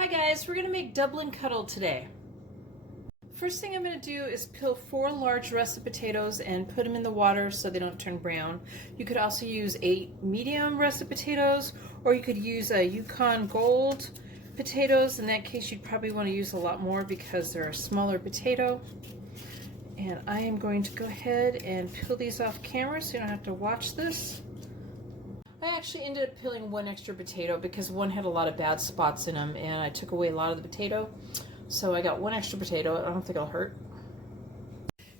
Hi guys, we're going to make Dublin Coddle today. First thing I'm going to do is peel 4 large russet potatoes and put them in the water so they don't turn brown. You could also use 8 medium russet potatoes, or you could use a Yukon Gold potatoes. In that case, you'd probably want to use a lot more because they're a smaller potato. And I am going to go ahead and peel these off camera so you don't have to watch this. I actually ended up peeling 1 extra potato because one had a lot of bad spots in them, and I took away a lot of the potato. So I got 1 extra potato. I don't think it'll hurt.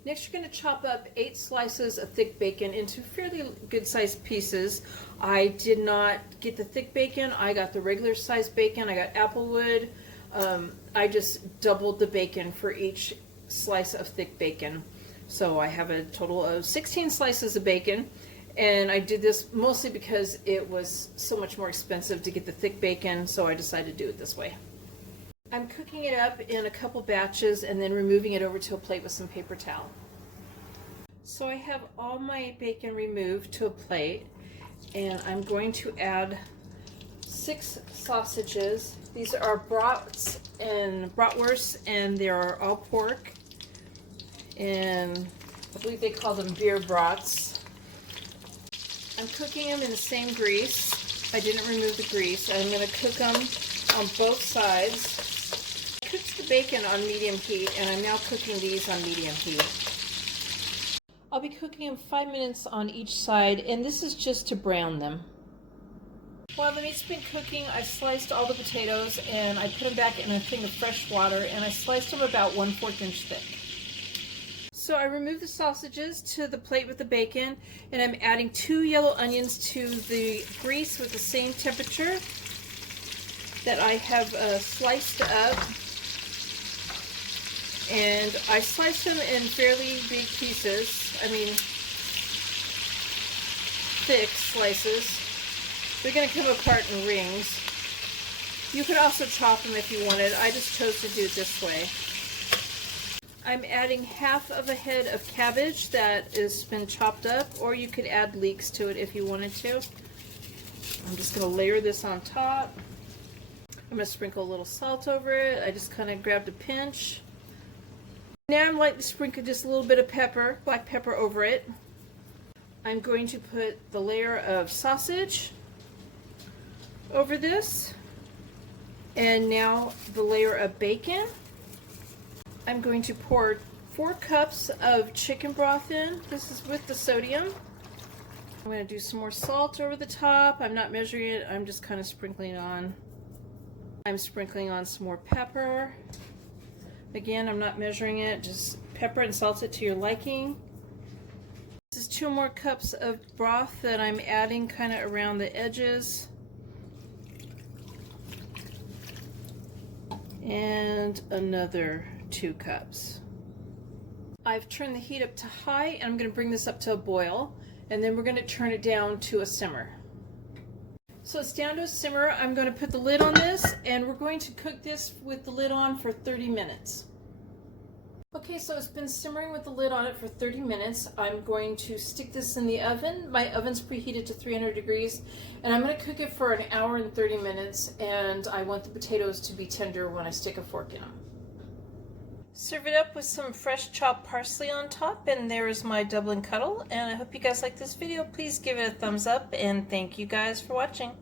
Next, you're going to chop up 8 slices of thick bacon into fairly good sized pieces. I did not get the thick bacon. I got the regular sized bacon. I got applewood. I just doubled the bacon for each slice of thick bacon. So I have a total of 16 slices of bacon. And I did this mostly because it was so much more expensive to get the thick bacon, so I decided to do it this way. I'm cooking it up in a couple batches and then removing it over to a plate with some paper towel. So I have all my bacon removed to a plate, and I'm going to add 6 sausages. These are brats and bratwursts, and they are all pork, and I believe they call them beer brats. I'm cooking them in the same grease. I didn't remove the grease. I'm going to cook them on both sides. I cooked the bacon on medium heat, and I'm now cooking these on medium heat. I'll be cooking them 5 minutes on each side, and this is just to brown them. While the meat's been cooking, I sliced all the potatoes, and I put them back in a thing of fresh water, and I sliced them about 1/4 inch thick. So I removed the sausages to the plate with the bacon, and I'm adding 2 yellow onions to the grease with the same temperature that I have sliced up. And I sliced them in fairly big pieces, thick slices. They're going to come apart in rings. You could also chop them if you wanted. I just chose to do it this way. I'm adding 1/2 of a head of cabbage that has been chopped up, or you could add leeks to it if you wanted to. I'm just going to layer this on top. I'm going to sprinkle a little salt over it. I just kind of grabbed a pinch. Now I'm lightly sprinkling just a little bit of pepper, black pepper over it. I'm going to put the layer of sausage over this, and now the layer of bacon. I'm going to pour 4 cups of chicken broth in. This is with the sodium. I'm going to do some more salt over the top. I'm not measuring it. I'm just kind of sprinkling it on. I'm sprinkling on some more pepper. Again, I'm not measuring it. Just pepper and salt it to your liking. This is 2 more cups of broth that I'm adding kind of around the edges. And another 2 cups. I've turned the heat up to high, and I'm going to bring this up to a boil, and then we're going to turn it down to a simmer. So it's down to a simmer. I'm going to put the lid on this, and we're going to cook this with the lid on for 30 minutes. Okay, so it's been simmering with the lid on it for 30 minutes. I'm going to stick this in the oven. My oven's preheated to 300 degrees, and I'm going to cook it for 1 hour and 30 minutes, and I want the potatoes to be tender when I stick a fork in them. Serve it up with some fresh chopped parsley on top, and there is my Dublin Coddle, and I hope you guys like this video. Please give it a thumbs up, and thank you guys for watching.